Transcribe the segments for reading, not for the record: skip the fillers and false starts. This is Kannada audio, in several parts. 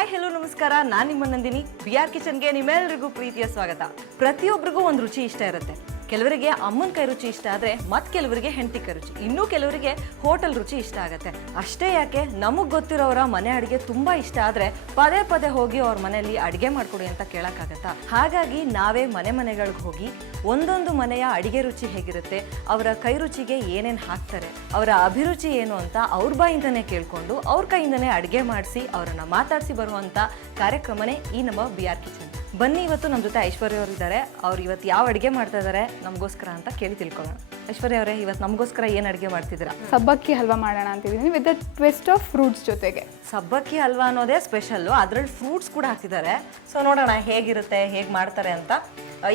ಹಾಯ್ ಹೆಲೋ ನಮಸ್ಕಾರ, ನಾನು ನಿಮ್ಮ ನಂದಿನಿ. ಬಿ ಆರ್ ಕಿಚನ್ಗೆ ನಿಮ್ಮೆಲ್ಲರಿಗೂ ಪ್ರೀತಿಯ ಸ್ವಾಗತ. ಪ್ರತಿಯೊಬ್ಬರಿಗೂ ಒಂದು ರುಚಿ ಇಷ್ಟ ಇರುತ್ತೆ. ಕೆಲವರಿಗೆ ಅಮ್ಮನ ಕೈ ರುಚಿ ಇಷ್ಟ ಆದರೆ ಮತ್ತೆ ಕೆಲವರಿಗೆ ಹೆಂಡತಿ ಕೈ ರುಚಿ, ಇನ್ನೂ ಕೆಲವರಿಗೆ ಹೋಟೆಲ್ ರುಚಿ ಇಷ್ಟ ಆಗುತ್ತೆ. ಅಷ್ಟೇ ಯಾಕೆ, ನಮಗೆ ಗೊತ್ತಿರೋರ ಮನೆ ಅಡುಗೆ ತುಂಬ ಇಷ್ಟ ಆದರೆ ಪದೇ ಪದೇ ಹೋಗಿ ಅವ್ರ ಮನೆಯಲ್ಲಿ ಅಡುಗೆ ಮಾಡಿಕೊಡಿ ಅಂತ ಕೇಳೋಕ್ಕಾಗತ್ತಾ? ಹಾಗಾಗಿ ನಾವೇ ಮನೆಗಳಿಗೆ ಹೋಗಿ ಒಂದೊಂದು ಮನೆಯ ಅಡುಗೆ ರುಚಿ ಹೇಗಿರುತ್ತೆ, ಅವರ ಕೈ ರುಚಿಗೆ ಏನೇನು ಹಾಕ್ತಾರೆ, ಅವರ ಅಭಿರುಚಿ ಏನು ಅಂತ ಅವ್ರ ಬಾಯಿಂದನೇ ಕೇಳಿಕೊಂಡು ಅವ್ರ ಕೈಯಿಂದನೇ ಅಡುಗೆ ಮಾಡಿಸಿ ಅವರನ್ನು ಮಾತಾಡಿಸಿ ಬರುವಂಥ ಕಾರ್ಯಕ್ರಮನೇ ಈ ನಮ್ಮ ಬಿ ಆರ್ ಕಿಚನ್. ಬನ್ನಿ, ಇವತ್ತು ನಮ್ಮ ಜೊತೆ ಐಶ್ವರ್ಯ ಅವರು ಇದ್ದಾರೆ. ಅವ್ರು ಇವತ್ತು ಯಾವ ಅಡುಗೆ ಮಾಡ್ತಾ ಇದ್ದಾರೆ ನಮಗೋಸ್ಕರ ಅಂತ ಕೇಳಿ ತಿಳ್ಕೊಳ್ಳೋಣ. ಐಶ್ವರ್ಯ ಅವರೇ, ಇವತ್ತು ನಮಗೋಸ್ಕರ ಏನು ಅಡುಗೆ ಮಾಡ್ತಿದ್ದೀರಾ? ಸಬ್ಬಕ್ಕಿ ಹಲ್ವಾ ಮಾಡೋಣ ಅಂತಿದ್ದೀನಿ with the twist of fruits ಜೊತೆಗೆ. ಸಬ್ಬಕ್ಕಿ ಹಲ್ವಾ ಅನ್ನೋದೇ ಸ್ಪೆಷಲ್ಲು, ಅದರಲ್ಲಿ ಫ್ರೂಟ್ಸ್ ಕೂಡ ಹಾಕ್ತಿದ್ದಾರೆ. ಸೊ ನೋಡೋಣ ಹೇಗಿರುತ್ತೆ, ಹೇಗೆ ಮಾಡ್ತಾರೆ ಅಂತ.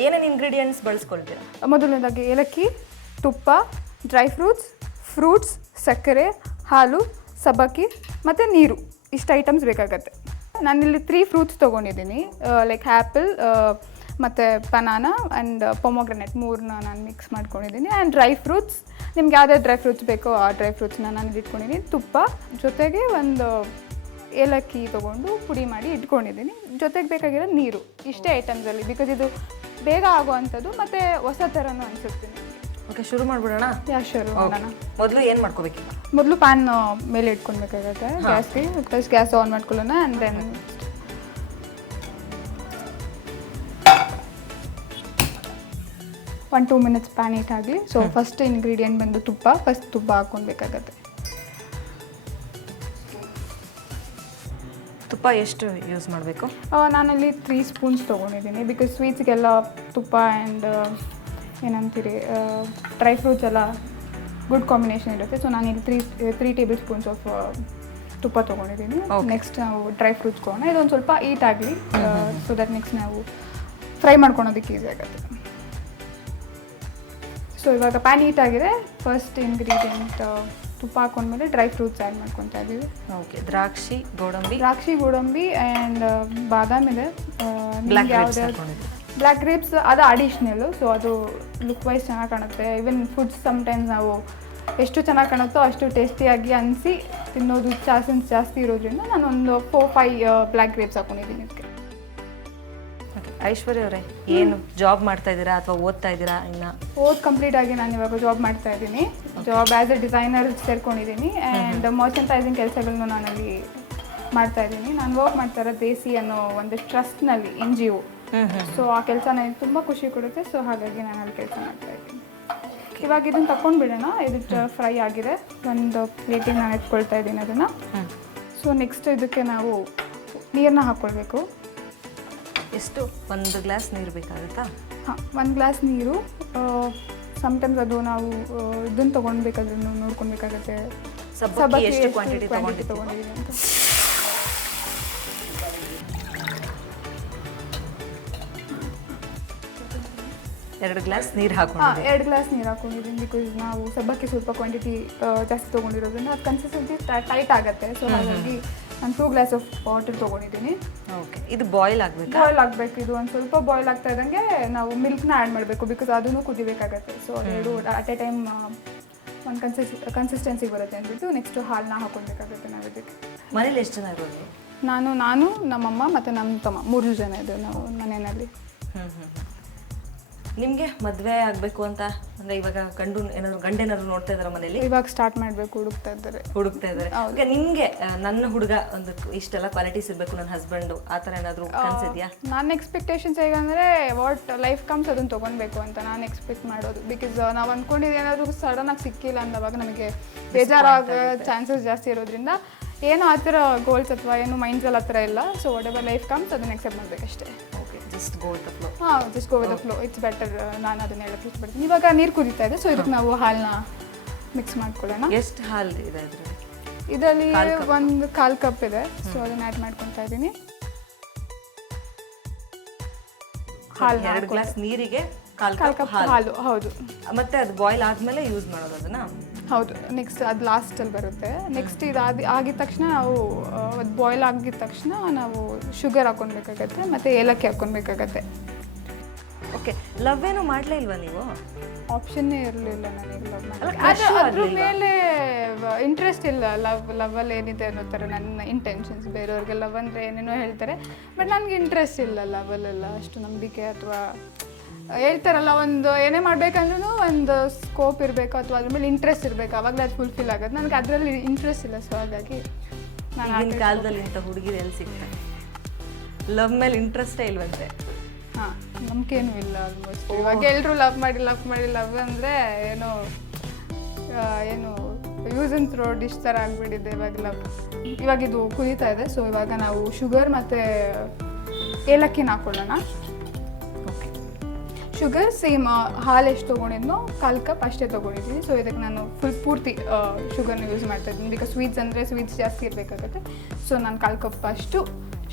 ಏನೇನು ಇಂಗ್ರೀಡಿಯೆಂಟ್ಸ್ ಬಳಸ್ಕೊಳ್ತೀರಾ? ಮೊದಲನೇದಾಗಿ ಏಲಕ್ಕಿ, ತುಪ್ಪ, ಡ್ರೈ ಫ್ರೂಟ್ಸ್, ಸಕ್ಕರೆ, ಹಾಲು, ಸಬ್ಬಕ್ಕಿ ಮತ್ತು ನೀರು, ಇಷ್ಟು ಐಟಮ್ಸ್ ಬೇಕಾಗತ್ತೆ. ನಾನಿಲ್ಲಿ 3 ಫ್ರೂಟ್ಸ್ ತೊಗೊಂಡಿದ್ದೀನಿ, ಲೈಕ್ ಆ್ಯಪಲ್ ಮತ್ತು ಬನಾನಾ ಆ್ಯಂಡ್ ಪೊಮೊಗ್ರನೇಟ್, 3ನ ನಾನು ಮಿಕ್ಸ್ ಮಾಡ್ಕೊಂಡಿದ್ದೀನಿ. ಆ್ಯಂಡ್ ಡ್ರೈ ಫ್ರೂಟ್ಸ್, ನಿಮ್ಗೆ ಯಾವುದೇ ಡ್ರೈ ಫ್ರೂಟ್ಸ್ ಬೇಕೋ ಆ ಡ್ರೈ ಫ್ರೂಟ್ಸ್ನ ನಾನು ಇಟ್ಕೊಂಡಿದ್ದೀನಿ. ತುಪ್ಪ ಜೊತೆಗೆ ಒಂದು ಏಲಕ್ಕಿ ತೊಗೊಂಡು ಪುಡಿ ಮಾಡಿ ಇಟ್ಕೊಂಡಿದ್ದೀನಿ. ಜೊತೆಗೆ ಬೇಕಾಗಿರೋ ನೀರು, ಇಷ್ಟೇ ಐಟಮ್ಸಲ್ಲಿ, ಬಿಕಾಸ್ ಇದು ಬೇಗ ಆಗುವಂಥದ್ದು ಮತ್ತು ಹೊಸ ಥರನೂ ಅನಿಸುತ್ತೆ ನಿಮಗೆ. ಓಕೆ, ಶುರು ಮಾಡಿಬಿಡೋಣ. ಶುರು ಮಾಡೋಣ. ಮೊದಲು ಏನು ಮಾಡ್ಕೋಬೇಕು? ಮೊದಲು ಪ್ಯಾನ್ ಮೇಲೆ ಇಟ್ಕೊಳ್ಬೇಕಾಗತ್ತೆ ಗ್ಯಾಸ್ಗೆ. ಫಸ್ಟ್ ಗ್ಯಾಸ್ ಆನ್ ಮಾಡ್ಕೊಳ್ಳೋಣ. And then 1-2 minutes pan heat ಆಗಲಿ. ಸೊ ಫಸ್ಟ್ ಇಂಗ್ರೀಡಿಯೆಂಟ್ ಬಂದು ತುಪ್ಪ. ಫಸ್ಟ್ ತುಪ್ಪ ಹಾಕ್ಕೊಳ್ಬೇಕಾಗತ್ತೆ. ತುಪ್ಪ ಎಷ್ಟು ಯೂಸ್ ಮಾಡಬೇಕು? ನಾನಲ್ಲಿ 3 ಸ್ಪೂನ್ಸ್ ತೊಗೊಂಡಿದ್ದೀನಿ, ಬಿಕಾಸ್ ಸ್ವೀಟ್ಸ್ಗೆಲ್ಲ ತುಪ್ಪ ಆ್ಯಂಡ್ ಏನಂತೀರಿ ಡ್ರೈ ಫ್ರೂಟ್ಸ್ ಎಲ್ಲ ಗುಡ್ ಕಾಂಬಿನೇಷನ್ ಇರುತ್ತೆ. ಸೊ ನಾನಿಲ್ಲಿ 3 ಟೇಬಲ್ ಸ್ಪೂನ್ಸ್ ಆಫ್ ತುಪ್ಪ ತೊಗೊಂಡಿದ್ದೀನಿ. ನೆಕ್ಸ್ಟ್ ನಾವು ಡ್ರೈ ಫ್ರೂಟ್ಸ್ ತೊಗೊಂಡು ಇದೊಂದು ಸ್ವಲ್ಪ ಹೀಟ್ ಆಗಲಿ. ಸೊ ದಟ್ ನೆಕ್ಸ್ಟ್ ನಾವು ಫ್ರೈ ಮಾಡ್ಕೊಳೋದಕ್ಕೆ ಈಸಿ ಆಗುತ್ತೆ. ಸೊ ಇವಾಗ ಪ್ಯಾನ್ ಹೀಟ್ ಆಗಿದೆ. ಫಸ್ಟ್ ಇಂಗ್ರೀಡಿಯೆಂಟ್ ತುಪ್ಪ ಹಾಕೊಂಡ್ಮೇಲೆ ಡ್ರೈ ಫ್ರೂಟ್ಸ್ ಆ್ಯಡ್ ಮಾಡ್ಕೊತಾ ಇದ್ದೀವಿ. ಓಕೆ, ದ್ರಾಕ್ಷಿ, ಗೋಡಂಬಿ ಆ್ಯಂಡ್ ಬಾದಾಮ್ ಇದೆ. ಬ್ಲ್ಯಾಕ್ ಗ್ರೇಪ್ಸ್ ಅದು ಅಡಿಷ್ನಲ್ಲು. ಸೊ ಅದು ಲುಕ್ ವೈಸ್ ಚೆನ್ನಾಗಿ ಕಾಣುತ್ತೆ. ಈವನ್ ಫುಡ್ಸ್ ಸಮ್ಟೈಮ್ಸ್ ನಾವು ಎಷ್ಟು ಚೆನ್ನಾಗಿ ಕಾಣುತ್ತೋ ಅಷ್ಟು ಟೇಸ್ಟಿಯಾಗಿ ಅನಿಸಿ ತಿನ್ನೋದು ಚಾನ್ಸಸ್ ಜಾಸ್ತಿ ಇರೋದ್ರಿಂದ ನಾನೊಂದು 4-5 ಬ್ಲ್ಯಾಕ್ ಗ್ರೇಪ್ಸ್ ಹಾಕೊಂಡಿದ್ದೀನಿ ಇದಕ್ಕೆ. ಐಶ್ವರ್ಯ ಅವರೇ, ಏನು ಜಾಬ್ ಮಾಡ್ತಾ ಇದ್ದೀರಾ ಅಥವಾ ಓದ್ತಾ ಇದ್ದೀರಾ? ಕಂಪ್ಲೀಟ್ ಆಗಿ ನಾನು ಇವಾಗ ಜಾಬ್ ಮಾಡ್ತಾ ಇದ್ದೀನಿ. ಜಾಬ್ ಆ್ಯಸ್ ಎ ಡಿಸೈನರ್ ಸೇರ್ಕೊಂಡಿದ್ದೀನಿ. ಆ್ಯಂಡ್ ಮರ್ಚೆಂಟೈಸಿಂಗ್ ಕೆಲಸಗಳನ್ನು ನಾನಲ್ಲಿ ಮಾಡ್ತಾ ಇದ್ದೀನಿ. ನಾನು ವರ್ಕ್ ಮಾಡ್ತಾ ಇರೋದು ದೇಸಿ ಅನ್ನೋ ಒಂದು ಟ್ರಸ್ಟ್ನಲ್ಲಿ, NGO. ಸೊ ಆ ಕೆಲಸ ನನಗೆ ತುಂಬ ಖುಷಿ ಕೊಡುತ್ತೆ. ಸೊ ಹಾಗಾಗಿ ನಾನು ಅಲ್ಲಿ ಕೆಲಸ ಮಾಡ್ತಾ ಇದ್ದೀನಿ. ಇವಾಗ ಇದನ್ನು ತಗೊಂಡ್ಬಿಡೋಣ. ಇದು ಫ್ರೈ ಆಗಿದೆ. ಒಂದು ಪ್ಲೇಟಿಗೆ ನಾನು ಎತ್ಕೊಳ್ತಾ ಇದ್ದೀನಿ ಅದನ್ನು. ಸೊ ನೆಕ್ಸ್ಟ್ ಇದಕ್ಕೆ ನಾವು ನೀರನ್ನ ಹಾಕ್ಕೊಳ್ಬೇಕು. ಎಷ್ಟು? 1 ಗ್ಲಾಸ್ ನೀರು ಬೇಕಾಗುತ್ತಾ? ಹಾಂ, 1 ಗ್ಲಾಸ್ ನೀರು. ಸಮ್ಟೈಮ್ಸ್ ಅದು ನಾವು ಇದನ್ನು ತೊಗೊಳ್ಬೇಕಾದ್ರೆ ನೋಡ್ಕೊಳ್ಬೇಕಾಗತ್ತೆ. ಸಬ್ಬಕ್ಕಿ ಎಷ್ಟು ಕ್ವಾಂಟಿಟಿ ತೊಗೊಂಡಿದ್ದೀನಿ ಅಂತ. 2 ಗ್ಲಾಸ್ ನೀರು ಹಾಕೊಂಡಿದ್ದೀನಿ. 2 ಗ್ಲಾಸ್ ನೀರು ಹಾಕೊಂಡಿದ್ದೀನಿ. ಬಿಕಾಸ್ ನಾವು ಸಬ್ಬಕ್ಕಿ ಸ್ವಲ್ಪ ಕ್ವಾಂಟಿಟಿ ಜಾಸ್ತಿ ತೊಗೊಂಡಿರೋದ್ರಿಂದ ಅದು ಕನ್ಸಿಸ್ಟೆನ್ಸಿ ಟೈಟ್ ಆಗುತ್ತೆ. ಸೊ ಹಾಗಾಗಿ ನಾನು 2 ಗ್ಲಾಸ್ ಆಫ್ ವಾಟರ್ ತೊಗೊಂಡಿದ್ದೀನಿ. ಓಕೆ, ಇದು ಬಾಯ್ಲ್ ಆಗಬೇಕು. ಇದು ಒಂದು ಸ್ವಲ್ಪ ಬಾಯ್ಲ್ ಆಗ್ತಾ ಇದ್ದಂಗೆ ನಾವು ಮಿಲ್ಕ್ನ ಆ್ಯಡ್ ಮಾಡಬೇಕು, ಬಿಕಾಸ್ ಅದನ್ನು ಕುದಿಬೇಕಾಗತ್ತೆ. ಸೊ ಎರಡು ಅಟ್ ಎ ಟೈಮ್ ಒಂದು ಕನ್ಸಿಸ್ಟೆನ್ಸಿ ಬರುತ್ತೆ ಅಂದ್ಬಿಟ್ಟು ನೆಕ್ಸ್ಟು ಹಾಲನ್ನ ಹಾಕೊಳ್ಬೇಕಾಗತ್ತೆ ನಾವು ಇದಕ್ಕೆ. ಮನೇಲಿ ಎಷ್ಟು ಜನ ಇರೋದು? ನಾನು, ನಮ್ಮಮ್ಮ ಮತ್ತು ನಮ್ಮ ತಮ್ಮ 3 ಜನ ಇದ್ದೇವೆ ನಾವು ಮನೆಯಲ್ಲಿ. ನಿಮಗೆ ಮದುವೆ ಆಗಬೇಕು ಅಂತ ಅಂದರೆ ಇವಾಗ ಗಂಡೇನಾದ್ರು ನೋಡ್ತಾ ಇದ್ದಾರೆ ಮನೇಲಿ? ಇವಾಗ ಸ್ಟಾರ್ಟ್ ಮಾಡಬೇಕು, ಹುಡುಕ್ತಾ ಇದ್ದಾರೆ. ಈಗ ನಿಮಗೆ ನನ್ನ ಹುಡುಗ ಒಂದು ಇಷ್ಟೆಲ್ಲ ಕ್ವಾಲಿಟೀಸ್ ಇರಬೇಕು, ನನ್ನ ಹಸ್ಬೆಂಡು, ಆ ಥರ ಏನಾದರೂ ಕನಸಿದೆಯಾ? ನನ್ನ ಎಕ್ಸ್ಪೆಕ್ಟೇಷನ್ಸ್ ಹೇಗಂದರೆ ವಾಟ್ ಲೈಫ್ ಕಮ್ಸ್ ಅದನ್ನು ತೊಗೊಳ್ಬೇಕು ಅಂತ ನಾನು ಎಕ್ಸ್ಪೆಕ್ಟ್ ಮಾಡೋದು. ಬಿಕಾಸ್ ನಾವು ಅಂದ್ಕೊಂಡಿದ್ದು ಏನಾದರೂ ಸಡನ್ನಾಗಿ ಸಿಕ್ಕಿಲ್ಲ ಅಂದವಾಗ ನಮಗೆ ಬೇಜಾರಾಗೋ ಚಾನ್ಸಸ್ ಜಾಸ್ತಿ ಇರೋದ್ರಿಂದ ಏನು ಆ ಥರ ಗೋಲ್ಸ್ ಅಥವಾ ಏನು ಮೈಂಡ್ಸಲ್ಲಿ ಆ ಥರ ಇಲ್ಲ. So whatever life comes ಅದನ್ನು ಎಕ್ಸೆಪ್ಟ್ ಮಾಡಬೇಕಷ್ಟೇ. Just go with the flow. Just go with the flow, it's better. ನಾನು ಅದನ್ನ ಹೇಳಕ್ಕೆ ಇಷ್ಟಪಡ್ತೀನಿ. ಇವಾಗ ನೀರು ಕುದೀತಾ ಇದೆ. ಸೊ ಇದಕ್ಕೆ ನಾವು ಹಾಲನ್ನ ಮಿಕ್ಸ್ ಮಾಡ್ಕೊಳ್ಳೋಣ. ಎಷ್ಟು ಹಾಲು ಇದೆ ಇದರಲ್ಲಿ? 1/4 ಕಪ್ ಇದೆ. ಸೊ ಅದನ್ನ ಆ್ಯಡ್ ಮಾಡ್ಕೊತಾ ಇದ್ದೀನಿ. ಹಾಲು 2 ಗ್ಲಾಸ್ ನೀರಿಗೆ 1/4 ಕಪ್ ಹಾಲು. ಹೌದು. ಮತ್ತೆ ಅದು ಬಾಯ್ಲ್ ಆದಮೇಲೆ ಯೂಸ್ ಮಾಡೋದು ಅದನ್ನ? ಹೌದು. ನೆಕ್ಸ್ಟ್ ಅದು ಲಾಸ್ಟಲ್ಲಿ ಬರುತ್ತೆ. ನೆಕ್ಸ್ಟ್ ಇದು ಆಗಿದ ತಕ್ಷಣ ನಾವು ಅದು ಬಾಯ್ಲ್ ಆಗಿದ ತಕ್ಷಣ ನಾವು ಶುಗರ್ ಹಾಕ್ಕೊಳ್ಬೇಕಾಗತ್ತೆ ಮತ್ತು ಏಲಕ್ಕಿ ಹಾಕ್ಕೊಳ್ಬೇಕಾಗತ್ತೆ. ಓಕೆ, ಲವ್ ಏನು ಮಾಡಲೇ ಇಲ್ವಾ ನೀವು? ಆಪ್ಷನ್ನೇ ಇರಲಿಲ್ಲ ನನಗೆ ಲವ್ ಅಲ್ಲ, ಮಾಡಿ. crush ಅದ್ರ ಆಗ್ಲಿಲ್ವಾ? ಮೇಲೆ ಇಂಟ್ರೆಸ್ಟ್ ಇಲ್ಲ. ಲವ್ವಲ್ಲಿ ಏನಿದೆ ಅನ್ನೋ ಥರ ನನ್ನ ಇಂಟೆನ್ಷನ್ಸ್. ಬೇರೆಯವ್ರಿಗೆ ಲವ್ ಅಂದರೆ ಏನೇನೋ ಹೇಳ್ತಾರೆ, ಬಟ್ ನನಗೆ ಇಂಟ್ರೆಸ್ಟ್ ಇಲ್ಲ ಲವಲ್ಲೆಲ್ಲ ಅಷ್ಟು ನಂಬಿಕೆ. ಅಥವಾ ಹೇಳ್ತಾರಲ್ಲ, ಒಂದು ಏನೇ ಮಾಡಬೇಕಂದ್ರೂ ಒಂದು ಸ್ಕೋಪ್ ಇರಬೇಕು ಅಥವಾ ಅದ್ರ ಮೇಲೆ ಇಂಟ್ರೆಸ್ಟ್ ಇರಬೇಕು, ಆವಾಗಲೇ ಅದು ಫುಲ್ಫಿಲ್ ಆಗೋದು. ನನಗೆ ಅದರಲ್ಲಿ ಇಂಟ್ರೆಸ್ಟ್ ಇಲ್ಲ. ಸೊ ಹಾಗಾಗಿ ಈಗಿನ ಕಾಲದಲ್ಲಿ ಇಂಥ ಹುಡುಗಿರು ಎಲ್ಲಿ ಸಿಗ್ತಾರೆ? ಲವ್ ಮೇಲೆ ಇಂಟ್ರೆಸ್ಟೇ ಇಲ್ವಂತೆ. ಹಾಂ, ನಂಬಿಕೆನೂ ಇಲ್ಲ ಆಲ್ಮೋಸ್ಟ್. ಇವಾಗ ಎಲ್ಲರೂ ಲವ್ ಅಂದರೆ ಏನು ಯೂಸ್ ಆ್ಯಂಡ್ ಥ್ರೋ ಡಿಶ್ ಥರ ಆಗಿಬಿಟ್ಟಿದೆ ಇವಾಗ ಇದು ಕುದೀತಾ ಇದೆ. ಸೊ ಇವಾಗ ನಾವು ಶುಗರ್ ಮತ್ತು ಏಲಕ್ಕಿನ ಹಾಕೊಳ್ಳೋಣ. ಓಕೆ, ಶುಗರ್ ಸೇಮ್ ಹಾಲು ಎಷ್ಟು ತೊಗೊಂಡಿದ್ನೋ 1/4 ಕಪ್ ಅಷ್ಟೇ ತೊಗೊಂಡಿದ್ದೀನಿ. ಸೊ ಇದಕ್ಕೆ ನಾನು ಪೂರ್ತಿ ಶುಗರ್ನ ಯೂಸ್ ಮಾಡ್ತಾ ಇದ್ದೀನಿ. ಬಿಕಾಸ್ ಸ್ವೀಟ್ಸ್ ಅಂದರೆ ಸ್ವೀಟ್ಸ್ ಜಾಸ್ತಿ ಇರಬೇಕಾಗುತ್ತೆ. ಸೊ ನಾನು 1/4 ಕಪ್ ಅಷ್ಟು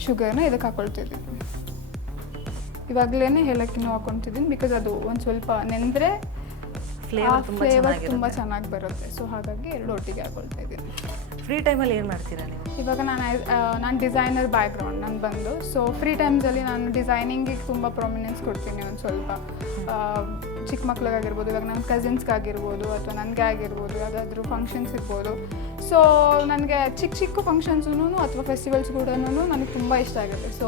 ಶುಗರ್ನ ಇದಕ್ಕೆ ಹಾಕ್ಕೊಳ್ತಿದ್ದೀನಿ. ಇವಾಗಲೇ ಏಲಕ್ಕಿನೂ ಹಾಕ್ಕೊತಿದ್ದೀನಿ, ಬಿಕಾಸ್ ಅದು ಒಂದು ಸ್ವಲ್ಪ ನೆಂದರೆ ಫ್ಲೇವರ್ ತುಂಬ ಚೆನ್ನಾಗಿ ಬರುತ್ತೆ. ಸೊ ಹಾಗಾಗಿ ಎರಡು ಒಟ್ಟಿಗೆ ಹಾಕ್ಕೊಳ್ತಾ ಇದ್ದೀನಿ. ಫ್ರೀ ಟೈಮಲ್ಲಿ ಏನು ಮಾಡ್ತೀರಾ ನೀವು? ಇವಾಗ ನಾನು ಡಿಸೈನರ್ ಬ್ಯಾಕ್ಗ್ರೌಂಡ್ ನಾನು ಬಂದು. ಸೊ ಫ್ರೀ ಟೈಮ್ಸಲ್ಲಿ ನಾನು ಡಿಸೈನಿಂಗಿಗೆ ತುಂಬ ಪ್ರಾಮಿನೆನ್ಸ್ ಕೊಡ್ತೀನಿ. ಒಂದು ಸ್ವಲ್ಪ ಚಿಕ್ಕ ಮಕ್ಳಿಗಾಗಿರ್ಬೋದು, ಇವಾಗ ನನ್ನ ಕಸಿನ್ಸ್ಗಾಗಿರ್ಬೋದು, ಅಥವಾ ನನಗೆ ಆಗಿರ್ಬೋದು, ಯಾವುದಾದ್ರೂ ಫಂಕ್ಷನ್ಸ್ ಇರ್ಬೋದು. ಸೊ ನನಗೆ ಚಿಕ್ಕ ಫಂಕ್ಷನ್ಸೂ ಅಥವಾ ಫೆಸ್ಟಿವಲ್ಸ್ ಕೂಡ ನನಗೆ ತುಂಬ ಇಷ್ಟ ಆಗುತ್ತೆ. ಸೊ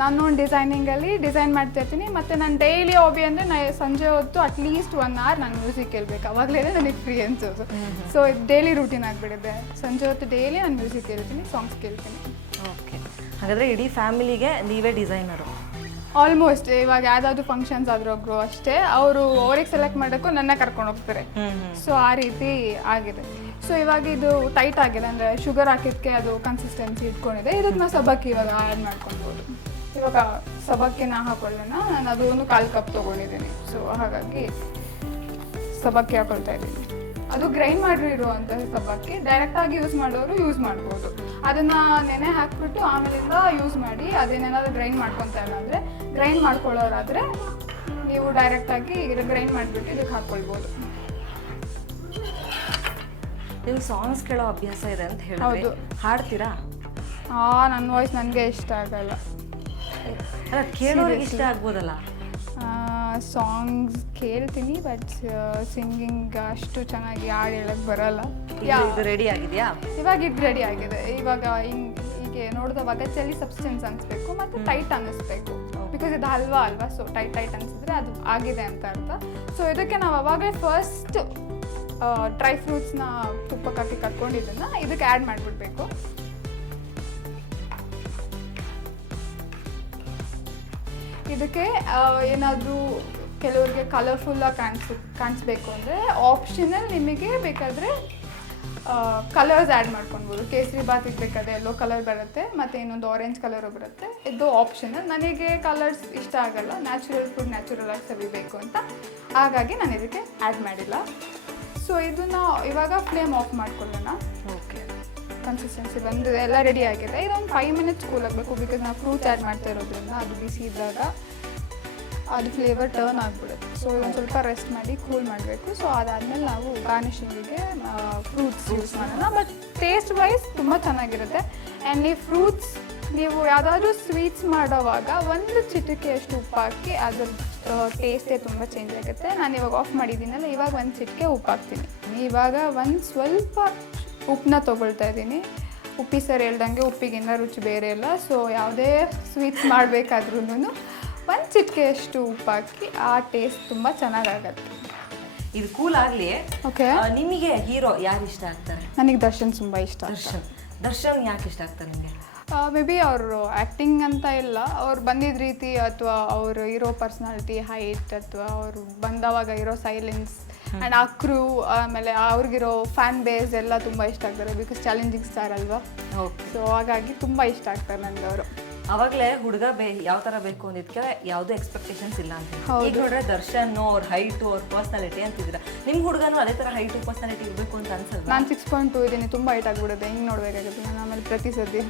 ನಾನು ಡಿಸೈನಿಂಗಲ್ಲಿ ಡಿಸೈನ್ ಮಾಡ್ತಾ ಇರ್ತೀನಿ. ಮತ್ತು ನಾನು ಡೈಲಿ ಹಾಬಿ ಅಂದರೆ ಸಂಜೆ ಹೊತ್ತು ಅಟ್ಲೀಸ್ಟ್ 1 hour ನಾನು ಮ್ಯೂಸಿಕ್ ಕೇಳಬೇಕು. ಅವಾಗಲೇ ನನಗೆ ಫ್ರೀ ಅನ್ಸೋದು. ಸೊ ಇದು ಡೈಲಿ ರೂಟೀನ್ ಆಗಿಬಿಟ್ಟಿದೆ. ಸಂಜೆ ಹೊತ್ತು ಡೈಲಿ ನಾನು ಮ್ಯೂಸಿಕ್ ಕೇಳ್ತೀನಿ, ಸಾಂಗ್ಸ್ ಕೇಳ್ತೀನಿ. ಓಕೆ, ಹಾಗಾದರೆ ಇಡೀ ಫ್ಯಾಮಿಲಿಗೆ ನೀವೇ ಡಿಸೈನರು? ಆಲ್ಮೋಸ್ಟ್. ಇವಾಗ ಯಾವುದಾದ್ರು ಫಂಕ್ಷನ್ಸ್ ಆದ್ರೂ ಅಷ್ಟೇ ಅವ್ರಿಗೆ ಸೆಲೆಕ್ಟ್ ಮಾಡೋಕ್ಕೂ ನನ್ನ ಕರ್ಕೊಂಡು ಹೋಗ್ತಾರೆ. ಸೊ ಆ ರೀತಿ ಆಗಿದೆ. ಸೊ ಇವಾಗ ಇದು ಟೈಟ್ ಆಗಿದೆ, ಅಂದರೆ ಶುಗರ್ ಹಾಕಿದ್ದಕ್ಕೆ ಅದು ಕನ್ಸಿಸ್ಟೆನ್ಸಿ ಇಟ್ಕೊಂಡಿದೆ. ಇದಕ್ಕೆ ನಾವು ಸಬ್ಬಕ್ಕಿ ಇವಾಗ ಆ್ಯಡ್ ಮಾಡ್ಕೊಳ್ಬೋದು. ಇವಾಗ ಸಬ್ಬಕ್ಕಿನ ಹಾಕೊಳ್ಳೋಣ. ನಾನು ಅದು 1/4 ಕಪ್ ತೊಗೊಂಡಿದ್ದೀನಿ. ಸೊ ಹಾಗಾಗಿ ಸಬ್ಬಕ್ಕಿ ಹಾಕೊಳ್ತಾ ಇದ್ದೀನಿ. ಅದು ಗ್ರೈಂಡ್ ಮಾಡಿರುವಂಥ ಸಬ್ಬಕ್ಕಿ. ಡೈರೆಕ್ಟಾಗಿ ಯೂಸ್ ಮಾಡೋರು ಯೂಸ್ ಮಾಡ್ಬೋದು. ಅದನ್ನು ನೆನೆ ಹಾಕಿಬಿಟ್ಟು ಆಮೇಲಿಂದ ಯೂಸ್ ಮಾಡಿ. ಅದೇನೇನಾದರೂ ಗ್ರೈಂಡ್ ಮಾಡ್ಕೊತಾ ಇಲ್ಲ ಅಂದರೆ, ಗ್ರೈಂಡ್ ಮಾಡ್ಕೊಳ್ಳೋರಾದರೆ ನೀವು ಡೈರೆಕ್ಟಾಗಿ ಗ್ರೈಂಡ್ ಮಾಡಿಬಿಟ್ಟು ಇದಕ್ಕೆ ಹಾಕ್ಕೊಳ್ಬೋದು. ನೀವು ಸಾಂಗ್ಸ್ ಕೇಳೋ ಅಭ್ಯಾಸ ಇದೆ ಅಂತ ಹೇಳಿದ್ರೆ, ಹೌದು. ಹಾಡ್ತೀರಾ? ನನ್ನ ವಾಯ್ಸ್ ನನಗೆ ಇಷ್ಟ ಆಗಲ್ಲ. ಅಲ್ಲ, ಕೇಳೋರಿಗೆ ಇಷ್ಟ ಆಗ್ಬೋದಲ್ಲ. ಸಾಂಗ್ಸ್ ಕೇಳ್ತೀನಿ, ಬಟ್ ಸಿಂಗಿಂಗ್ ಅಷ್ಟು ಚೆನ್ನಾಗಿ ಹಾಡು ಹೇಳಕ್ಕೆ ಬರಲ್ಲ. ಇದು ರೆಡಿ ಆಗಿದೆಯಾ? ಇವಾಗ ಇದು ರೆಡಿ ಆಗಿದೆ. ಇವಾಗ ಹೀಗೆ ನೋಡಿದವಾಗ ಚೆಲ್ಲಿ ಸಬ್ಸ್ಟೆನ್ಸ್ ಅನಿಸ್ಬೇಕು ಮತ್ತು ಟೈಟ್ ಅನ್ನಿಸ್ಬೇಕು. ಬಿಕಾಸ್ ಇದು ಅಲ್ವಾ. ಸೊ ಟೈಟ್ ಅನಿಸಿದ್ರೆ ಅದು ಆಗಿದೆ ಅಂತ ಅರ್ಥ. ಸೊ ಇದಕ್ಕೆ ನಾವು ಅವಾಗಲೇ ಫಸ್ಟ್ ಡ್ರೈ ಫ್ರೂಟ್ಸ್ನ ತುಪ್ಪಕ್ಕೆ ಹಾಕಿ ಕಟ್ಕೊಂಡಿದ್ದನ್ನು ಇದಕ್ಕೆ ಆ್ಯಡ್ ಮಾಡಿಬಿಡ್ಬೇಕು. ಇದಕ್ಕೆ ಏನಾದರೂ ಕೆಲವ್ರಿಗೆ ಕಲರ್ಫುಲ್ಲಾಗಿ ಕಾಣಿಸ್ಬೇಕು ಅಂದರೆ ಆಪ್ಷನಲ್, ನಿಮಗೆ ಬೇಕಾದರೆ ಕಲರ್ಸ್ ಆ್ಯಡ್ ಮಾಡ್ಕೊಳ್ಬೋದು. ಕೇಸರಿ ಬಾತ್ ಬೇಕಾದ್ರೆ ಎಲ್ಲೋ ಕಲರ್ ಬರುತ್ತೆ, ಮತ್ತು ಇನ್ನೊಂದು ಆರೆಂಜ್ ಕಲರು ಬರುತ್ತೆ. ಇದು ಆಪ್ಷನಲ್. ನನಗೆ ಕಲರ್ಸ್ ಇಷ್ಟ ಆಗಲ್ಲ, ನ್ಯಾಚುರಲ್ ಫುಡ್ ನ್ಯಾಚುರಲಾಗಿ ಸವಿಬೇಕು ಅಂತ. ಹಾಗಾಗಿ ನಾನು ಇದಕ್ಕೆ ಆ್ಯಡ್ ಮಾಡಿಲ್ಲ. ಸೊ ಇದನ್ನು ಇವಾಗ ಫ್ಲೇಮ್ ಆಫ್ ಮಾಡ್ಕೊಳ್ಳೋಣ. ಓಕೆ, ಕನ್ಸಿಸ್ಟೆನ್ಸಿ ಬಂದಿದೆ, ಎಲ್ಲ ರೆಡಿ ಆಗಿದೆ. ಇದೊಂದು 5 minutes ಕೂಲ್ ಆಗಬೇಕು. ಬಿಕಾಸ್ ನಾವು ಫ್ರೂಟ್ಸ್ ಆ್ಯಡ್ ಮಾಡ್ತಾ ಇರೋದ್ರಿಂದ ಅದು ಬಿಸಿ ಇದ್ದಾಗ ಅದು ಫ್ಲೇವರ್ ಟರ್ನ್ ಆಗಿಬಿಡುತ್ತೆ. ಸೊ ಇದೊಂದು ಸ್ವಲ್ಪ ರೆಸ್ಟ್ ಮಾಡಿ ಕೂಲ್ ಮಾಡಬೇಕು. ಸೊ ಅದಾದಮೇಲೆ ನಾವು ಗಾರ್ನಿಷಿಂಗಿಗೆ ಫ್ರೂಟ್ಸ್ ಯೂಸ್ ಮಾಡೋಣ. ಬಟ್ ಟೇಸ್ಟ್ ವೈಸ್ ತುಂಬ ಚೆನ್ನಾಗಿರುತ್ತೆ. ಆ್ಯಂಡ್ ಈ ಫ್ರೂಟ್ಸ್ ನೀವು ಯಾವುದಾದ್ರೂ ಸ್ವೀಟ್ಸ್ ಮಾಡೋವಾಗ 1 ಚಿಟಿಕೆಯಷ್ಟು ಉಪ್ಪು ಹಾಕಿ, ಅದ್ರ ಟೇಸ್ಟೇ ತುಂಬ ಚೇಂಜ್ ಆಗುತ್ತೆ. ನಾನು ಇವಾಗ ಆಫ್ ಮಾಡಿದ್ದೀನಲ್ಲ, ಇವಾಗ 1 ಚಿಟಿಕೆ ಉಪ್ಪು ಹಾಕ್ತೀನಿ. ಇವಾಗ ಸ್ವಲ್ಪ ಉಪ್ಪನ್ನ ತೊಗೊಳ್ತಾ ಇದ್ದೀನಿ. ಉಪ್ಪಿ ಸರ್ ಹೇಳ್ದಂಗೆ ಉಪ್ಪಿಗಿನ್ನ ರುಚಿ ಬೇರೆ ಇಲ್ಲ. ಸೊ ಯಾವುದೇ ಸ್ವೀಟ್ಸ್ ಮಾಡಬೇಕಾದ್ರೂ 1 ಚಿಟಿಕೆಯಷ್ಟು ಉಪ್ಪು ಹಾಕಿ ಆ ಟೇಸ್ಟ್ ತುಂಬ ಚೆನ್ನಾಗಾಗತ್ತೆ. ಇದು ಕೂಲ್ ಆಗಲಿ. ಓಕೆ, ನಿಮಗೆ ಹೀರೋ ಯಾರು ಇಷ್ಟ ಆಗ್ತಾರೆ? ನನಗೆ ದರ್ಶನ್ ತುಂಬ ಇಷ್ಟ. ದರ್ಶನ್ ಯಾಕೆ ಇಷ್ಟ ಆಗ್ತಾರೆ ನಿಮಗೆ? ಮೇ ಬಿ ಅವರು ಆ್ಯಕ್ಟಿಂಗ್ ಅಂತ ಇಲ್ಲ, ಅವ್ರು ಬಂದಿದ್ದ ರೀತಿ ಅಥವಾ ಅವರು ಇರೋ ಪರ್ಸ್ನಾಲಿಟಿ, ಹೈಟ್, ಅಥವಾ ಅವರು ಬಂದವಾಗ ಇರೋ ಸೈಲೆನ್ಸ್ ಆ್ಯಂಡ್ ಆ ಕ್ರೂ, ಆಮೇಲೆ ಅವ್ರಿಗಿರೋ ಫ್ಯಾನ್ ಬೇಸ್ ಎಲ್ಲ ತುಂಬ ಇಷ್ಟ ಆಗ್ತಾರೆ. ಬಿಕಾಸ್ ಚಾಲೆಂಜಿಂಗ್ ಸ್ಟಾರ್ ಅಲ್ವಾ. ಸೊ ಹಾಗಾಗಿ ತುಂಬ ಇಷ್ಟ ಆಗ್ತಾರೆ ನನಗೆ ಅವರು. ಅವಾಗಲೇ ಹುಡುಗ ಯಾವ ಥರ ಬೇಕು ಅಂದಿದ್ಕೆ ಯಾವುದೇ ಎಕ್ಸ್ಪೆಕ್ಟೇಷನ್ಸ್ ಇಲ್ಲ ಅಂತ. ಈಗ ನೋಡ್ರೆ ದರ್ಶನ್ ಅವ್ರ ಹೈಟು, ಅವ್ರ ಪರ್ಸ್ನಾಲಿಟಿ ಅಂತಿದ್ರೆ, ನಿಮ್ಮ ಹುಡುಗನೂ ಅದೇ ಥರ ಹೈಟು ಪರ್ಸ್ನಾಲಿಟಿ ಇರಬೇಕು ಅಂತ ಅನ್ಸಲ್ವಾ? ನಾನು 6.2 ಇದ್ದೀನಿ, ತುಂಬ ಹೈಟ್ ಆಗಿಬಿಡುತ್ತೆ. ಹಿಂಗೆ ನೋಡಬೇಕಾಗುತ್ತೆ ನಾನು ಆಮೇಲೆ ಪ್ರತಿ ಸತಿ.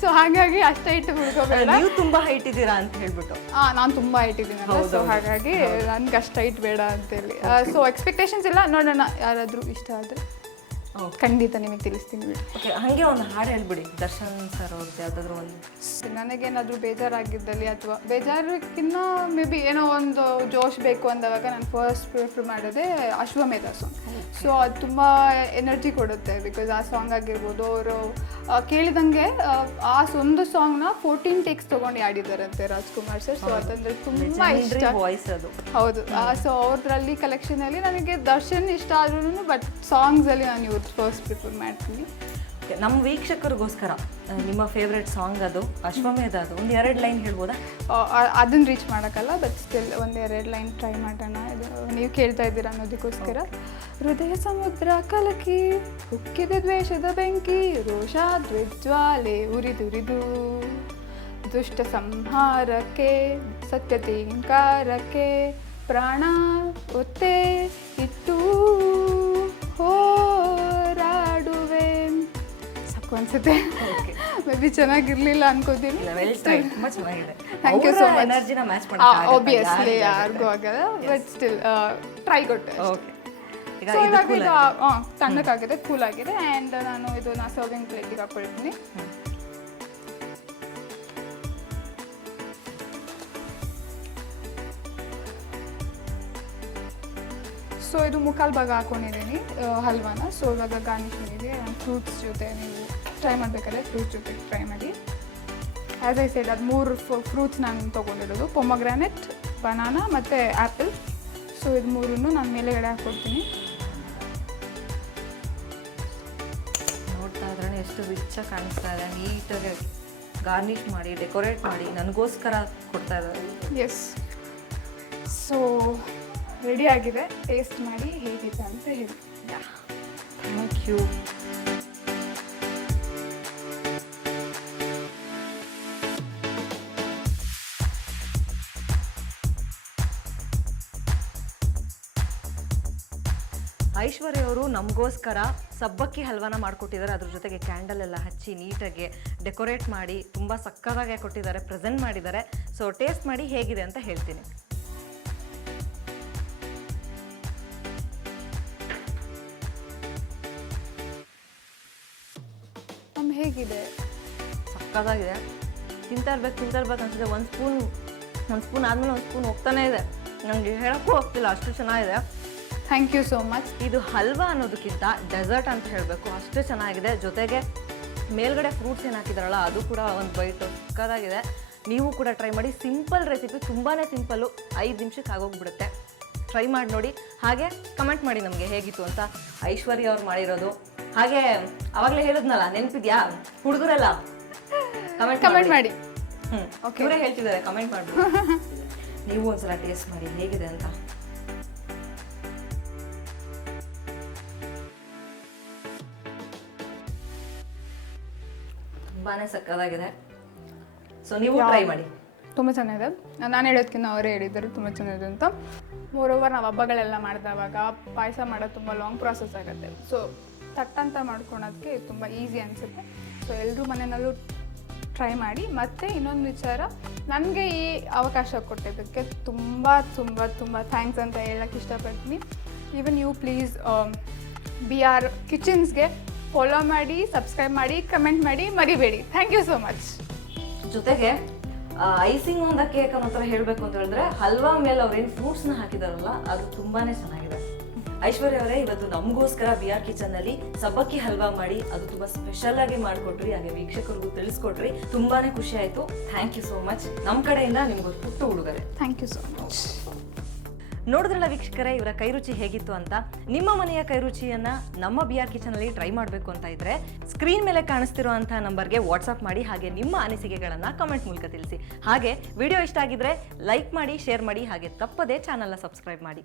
ಸೊ ಹಾಗಾಗಿ ಅಷ್ಟು ಹೈಟ್ ಹುಡುಗಬೇಡ. ನೀವು ತುಂಬ ಹೈಟ್ ಇದ್ದೀರಾ ಅಂತ ಹೇಳ್ಬಿಟ್ಟು. ನಾನು ತುಂಬ ಹೈಟ್ ಇದ್ದೀನಲ್ಲ. ಸೊ ಹಾಗಾಗಿ ನನಗೆ ಅಷ್ಟು ಹೈಟ್ ಬೇಡ ಅಂತೇಳಿ. ಸೊ ಎಕ್ಸ್ಪೆಕ್ಟೇಷನ್ಸ್ ಇಲ್ಲ, ನೋಡೋಣ ಯಾರಾದರೂ ಇಷ್ಟ ಆದರೆ ಖಂಡಿತ ನಿಮಗೆ ತಿಳಿಸ್ತೀನಿ ಬಿಡಿ. ಓಕೆ, ಹಾಗೆ ಒಂದು ಹಾಡು ಹೇಳ್ಬಿಡಿ ದರ್ಶನ್ ಸರ್ ಅವ್ರದ್ದು ಯಾವುದಾದ್ರೂ ಒಂದು. ನನಗೇನಾದರೂ ಬೇಜಾರಾಗಿದ್ದಲ್ಲಿ ಅಥವಾ ಬೇಜಾರಕ್ಕಿಂತ ಮೇ ಬಿ ಏನೋ ಒಂದು ಜೋಶ್ ಬೇಕು ಅಂದಾಗ ನಾನು ಫಸ್ಟ್ ಪ್ರಿಫರ್ ಮಾಡೋದೇ ಅಶ್ವಮೇಧ ಸಾಂಗ್. ಸೊ ಅದು ತುಂಬ ಎನರ್ಜಿ ಕೊಡುತ್ತೆ. ಬಿಕಾಸ್ ಆ ಸಾಂಗ್ ಆಗಿರ್ಬೋದು, ಅವರು ಕೇಳಿದಂಗೆ ಆ ಒಂದು ಸಾಂಗ್ನ 14 ಟೇಕ್ಸ್ ತೊಗೊಂಡು ಆಡಿದಾರಂತೆ ರಾಜ್ಕುಮಾರ್ ಸರ್. ಸೊ ಅದಂದ್ರೆ ತುಂಬ ಇಷ್ಟ. ವಾಯ್ಸ್ ಅದು ಹೌದು. ಸೊ ಅವ್ರದ್ರಲ್ಲಿ ಕಲೆಕ್ಷನಲ್ಲಿ ನನಗೆ ದರ್ಶನ್ ಇಷ್ಟ ಆದ್ರೂ ಬಟ್ ಸಾಂಗ್ಸಲ್ಲಿ ನಾನು ಇವ್ರದ್ದು ಫಸ್ಟ್ ಪ್ರಿಫರ್ ಮಾಡ್ತೀನಿ. ನಮ್ಮ ವೀಕ್ಷಕರಿಗೋಸ್ಕರ ನಿಮ್ಮ ಫೇವ್ರೆಟ್ ಸಾಂಗ್ ಅದು ಅಶ್ವಮೇಧ, ಅದು ಒಂದು 2 ಲೈನ್ ಹೇಳ್ಬೋದಾ? ಅದನ್ನು ರೀಚ್ ಮಾಡೋಕ್ಕಲ್ಲ, ಬಟ್ ಸ್ಟಿಲ್ 1-2 ಲೈನ್ ಟ್ರೈ ಮಾಡೋಣ. ಇದು ನೀವು ಕೇಳ್ತಾ ಇದ್ದೀರಾ ಅನ್ನೋದಕ್ಕೋಸ್ಕರ. ಹೃದಯ ಸಮುದ್ರ ಕಲಕಿ ಹುಕ್ಕಿದ ದ್ವೇಷದ ಬೆಂಕಿ, ರೋಷ ದ್ವಿಜ್ವಾಲೆ ಉರಿದುರಿದು, ದುಷ್ಟ ಸಂಹಾರಕ್ಕೆ ಸತ್ಯತೆಂಕಾರಕ್ಕೆ ಪ್ರಾಣ ಒತ್ತೆ ಇಟ್ಟು ಹೋರಾಡುವೆ. ಸಾಕು ಅನ್ಸುತ್ತೆ. ಮೇ ಬಿ ಚೆನ್ನಾಗಿರ್ಲಿಲ್ಲ ಅನ್ಕೋತೀನಿ. ತುಂಬ ಚೆನ್ನಾಗಿದೆ. Thank you so much. ಎನರ್ಜಿನ ಮ್ಯಾಚ್ ಮಾಡಿ ಆಬ್ವಿಯಸ್ಲಿ ಯಾರಿಗೂ ಆಗಲ್ಲ, ಬಟ್ ಸ್ಟಿಲ್ ಟ್ರೈ ಕೊಟ್ಟೆ. ಓಕೆ, ಈಗ ಸೊ ಇವಾಗ ಇದು ತಣ್ಣಕ್ಕಾಗಿದೆ, ಕೂಲ್ ಆಗಿದೆ. ಆ್ಯಂಡ್ ನಾನು ಇದನ್ನ ಸರ್ವಿಂಗ್ ಪ್ಲೇಟಿಗೆ ಹಾಕೊಳ್ತೀನಿ. ಸೊ ಇದು ಮುಕ್ಕಾಲು ಭಾಗ ಹಾಕೊಂಡಿದ್ದೀನಿ ಹಲ್ವಾನ. ಸೊ ಇವಾಗ ಗಾರ್ನಿಷಿಂಗಿಗೆ ಫ್ರೂಟ್ಸ್ ಜೊತೆ ನೀವು ಟ್ರೈ ಮಾಡಬೇಕಾದ್ರೆ ಫ್ರೂಟ್ಸ್ ಜೊತೆ ಟ್ರೈ ಮಾಡಿ. ಆ್ಯಸ್ ಐ ಸೈಡ್ ಅದು 3 ಫ್ರೂಟ್ಸ್ ನಾನು ತೊಗೊಂಡಿರೋದು, ಪೊಮಗ್ರಾನೆಟ್, ಬನಾನಾ ಮತ್ತು ಆ್ಯಪಲ್. ಸೊ ಇದು 3 ನಾನು ಮೇಲೆಗಡೆ ಹಾಕ್ಕೊಡ್ತೀನಿ. ನೋಡ್ತಾ ಇದ್ರೆ ಎಷ್ಟು ರಿಚಾಗಿ ಕಾಣಿಸ್ತಾ ಇದೆ. ನೀಟಾಗಿ ಗಾರ್ನಿಷ್ ಮಾಡಿ ಡೆಕೋರೇಟ್ ಮಾಡಿ ನನಗೋಸ್ಕರ ಕೊಡ್ತಾ ಇದ್ದಾರೆ. ಎಸ್. ಸೊ ರೆಡಿ ಆಗಿದೆ. ಟೇಸ್ಟ್ ಮಾಡಿ ಹೇಗಿದೆ ಅಂತ ಹೇಳಿ. Thank you. ಐಶ್ವರ್ಯ ಅವರು ನಮಗೋಸ್ಕರ ಸಬ್ಬಕ್ಕಿ ಹಲ್ವಾನ ಮಾಡಿಕೊಟ್ಟಿದ್ದಾರೆ. ಅದ್ರ ಜೊತೆಗೆ ಕ್ಯಾಂಡಲ್ ಎಲ್ಲ ಹಚ್ಚಿ ನೀಟಾಗಿ ಡೆಕೋರೇಟ್ ಮಾಡಿ ತುಂಬ ಸಕ್ಕತ್ತಾಗಿ ಕೊಟ್ಟಿದ್ದಾರೆ, ಪ್ರೆಸೆಂಟ್ ಮಾಡಿದ್ದಾರೆ. ಸೊ ಟೇಸ್ಟ್ ಮಾಡಿ ಹೇಗಿದೆ ಅಂತ ಹೇಳ್ತೀನಿ. ಹೇಗಿದೆ? ಸಕ್ಕತ್ತಾಗಿದೆ. ತಿಂತಾ ಇರ್ಬೇಕು ಅನ್ಸುತ್ತೆ. ಒಂದು ಸ್ಪೂನ್ ಆದಮೇಲೆ ಒಂದು ಸ್ಪೂನ್ ಹೋಗ್ತಾನೆ ಇದೆ. ನನಗೆ ಹೇಳೋಕ್ಕೂ ಹೋಗ್ತಿಲ್ಲ, ಅಷ್ಟು ಚೆನ್ನಾಗಿದೆ. Thank you so much. ಇದು ಹಲ್ವಾ ಅನ್ನೋದಕ್ಕಿಂತ ಡೆಸರ್ಟ್ ಅಂತ ಹೇಳಬೇಕು, ಅಷ್ಟು ಚೆನ್ನಾಗಿದೆ. ಜೊತೆಗೆ ಮೇಲ್ಗಡೆ ಫ್ರೂಟ್ಸ್ ಏನು ಹಾಕಿದಾರಲ್ಲ ಅದು ಕೂಡ ಒಂದು ಬೈಟು ಸಕ್ಕತ್ತಾಗಿದೆ. ನೀವು ಕೂಡ ಟ್ರೈ ಮಾಡಿ. ಸಿಂಪಲ್ ರೆಸಿಪಿ, ತುಂಬಾ ಸಿಂಪಲ್ಲು, 5 ನಿಮಿಷಕ್ಕೆ ಆಗೋಗ್ಬಿಡುತ್ತೆ. ಟ್ರೈ ಮಾಡಿ ನೋಡಿ. ಹಾಗೆ ಕಮೆಂಟ್ ಮಾಡಿ ನಮಗೆ ಹೇಗಿತ್ತು ಅಂತ. ಐಶ್ವರ್ಯ ಅವ್ರು ಮಾಡಿರೋದು ಹಾಗೆ ಅವಾಗಲೇ ಹೇಳಿದ್ನಲ್ಲ, ನೆನಪಿದ್ಯಾ? ಹುಡುಗರೆಲ್ಲ ಕಮೆಂಟ್ ಮಾಡಿ. ಇವರೇ ಹೇಳ್ತಿದ್ದಾರೆ, ಕಮೆಂಟ್ ಮಾಡಿ. ನೀವು ಒಂದ್ಸಲ ಟೇಸ್ಟ್ ಮಾಡಿ ಹೇಗಿದೆ ಅಂತ. ತುಂಬಾನೇ ಸಕ್ಕತ್ತಾಗಿದೆ. ಸೊ ನೀವು ಟ್ರೈ ಮಾಡಿ. ತುಂಬ ಚೆನ್ನಾಗಿದೆ. ನಾನು ಹೇಳೋದಕ್ಕಿಂತ ಅವರೇ ಹೇಳಿದ್ದಾರೆ ತುಂಬ ಚೆನ್ನಾಗಿದೆ ಅಂತ. ಮೋರೋವರ್ ನಾವು ಹಬ್ಬಗಳೆಲ್ಲ ಮಾಡಿದವಾಗ ಪಾಯಸ ಮಾಡೋದು ತುಂಬ ಲಾಂಗ್ ಪ್ರಾಸೆಸ್ ಆಗುತ್ತೆ. ಸೊ ತಟ್ಟಂತ ಮಾಡ್ಕೊಳೋದಕ್ಕೆ ತುಂಬ ಈಸಿ ಅನಿಸುತ್ತೆ. ಸೊ ಎಲ್ಲರೂ ಮನೆಯಲ್ಲೂ ಟ್ರೈ ಮಾಡಿ. ಮತ್ತು ಇನ್ನೊಂದು ವಿಚಾರ, ನನಗೆ ಈ ಅವಕಾಶ ಕೊಟ್ಟಿದ್ದಕ್ಕೆ ತುಂಬ ತುಂಬ ತುಂಬ ಥ್ಯಾಂಕ್ಸ್ ಅಂತ ಹೇಳೋಕ್ಕೆ ಇಷ್ಟಪಡ್ತೀನಿ. ಈವನ್ ಯು ಪ್ಲೀಸ್ BR ಕಿಚನ್ಸ್ಗೆ ಫಾಲೋ ಮಾಡಿ, ಸಬ್ಸ್ಕ್ರೈಬ್ ಮಾಡಿ, ಕಮೆಂಟ್ ಮಾಡಿ, ಮರಿಬೇಡಿ. Thank you so much. ಜೊತೆಗೆ ಐಸಿಂಗ್ ಆನ್ ದ ಕೇಕ್ ಅನ್ನೋ ಥರ ಹೇಳಬೇಕು ಅಂತ ಹೇಳಿದ್ರೆ, ಹಲ್ವಾ ಮೇಲೆ ಅವ್ರೇನು ಫ್ರೂಟ್ಸ್ನ ಹಾಕಿದಾರಲ್ಲ ಅದು ತುಂಬಾನೇ ಚೆನ್ನಾಗಿದೆ. ಐಶ್ವರ್ಯ ಅವರೇ, ಇವತ್ತು ನಮಗೋಸ್ಕರ BR ಕಿಚನ್ನಲ್ಲಿ ಸಬ್ಬಕ್ಕಿ ಹಲ್ವಾ ಮಾಡಿ ಅದು ತುಂಬ ಸ್ಪೆಷಲ್ ಆಗಿ ಮಾಡಿಕೊಟ್ರಿ. ಹಾಗೆ ವೀಕ್ಷಕರಿಗೂ ತಿಳಿಸ್ಕೊಟ್ರಿ. ತುಂಬಾನೇ ಖುಷಿ ಆಯಿತು. Thank you so much. ನಮ್ಮ ಕಡೆಯಿಂದ ನಿಮ್ಗೊಂದು ಪುಟ್ಟ ಉಡುಗೊರೆ. Thank you so much. ನೋಡಿದ್ರಲ್ಲ ವೀಕ್ಷಕರೇ, ಇವರ ಕೈರುಚಿ ಹೇಗಿತ್ತು ಅಂತ. ನಿಮ್ಮ ಮನೆಯ ಕೈರುಚಿಯನ್ನ ನಮ್ಮ BR ಕಿಚನಲ್ಲಿ ಟ್ರೈ ಮಾಡಬೇಕು ಅಂತ ಇದ್ರೆ ಸ್ಕ್ರೀನ್ ಮೇಲೆ ಕಾಣಿಸ್ತಿರುವಂತಹ ನಂಬರ್ಗೆ ವಾಟ್ಸ್ಆಪ್ ಮಾಡಿ. ಹಾಗೆ ನಿಮ್ಮ ಅನಿಸಿಕೆಗಳನ್ನು ಕಮೆಂಟ್ ಮೂಲಕ ತಿಳಿಸಿ. ಹಾಗೆ ವಿಡಿಯೋ ಇಷ್ಟ ಆಗಿದ್ರೆ ಲೈಕ್ ಮಾಡಿ, ಶೇರ್ ಮಾಡಿ. ಹಾಗೆ ತಪ್ಪದೇ ಚಾನಲ್ನ ಸಬ್ಸ್ಕ್ರೈಬ್ ಮಾಡಿ.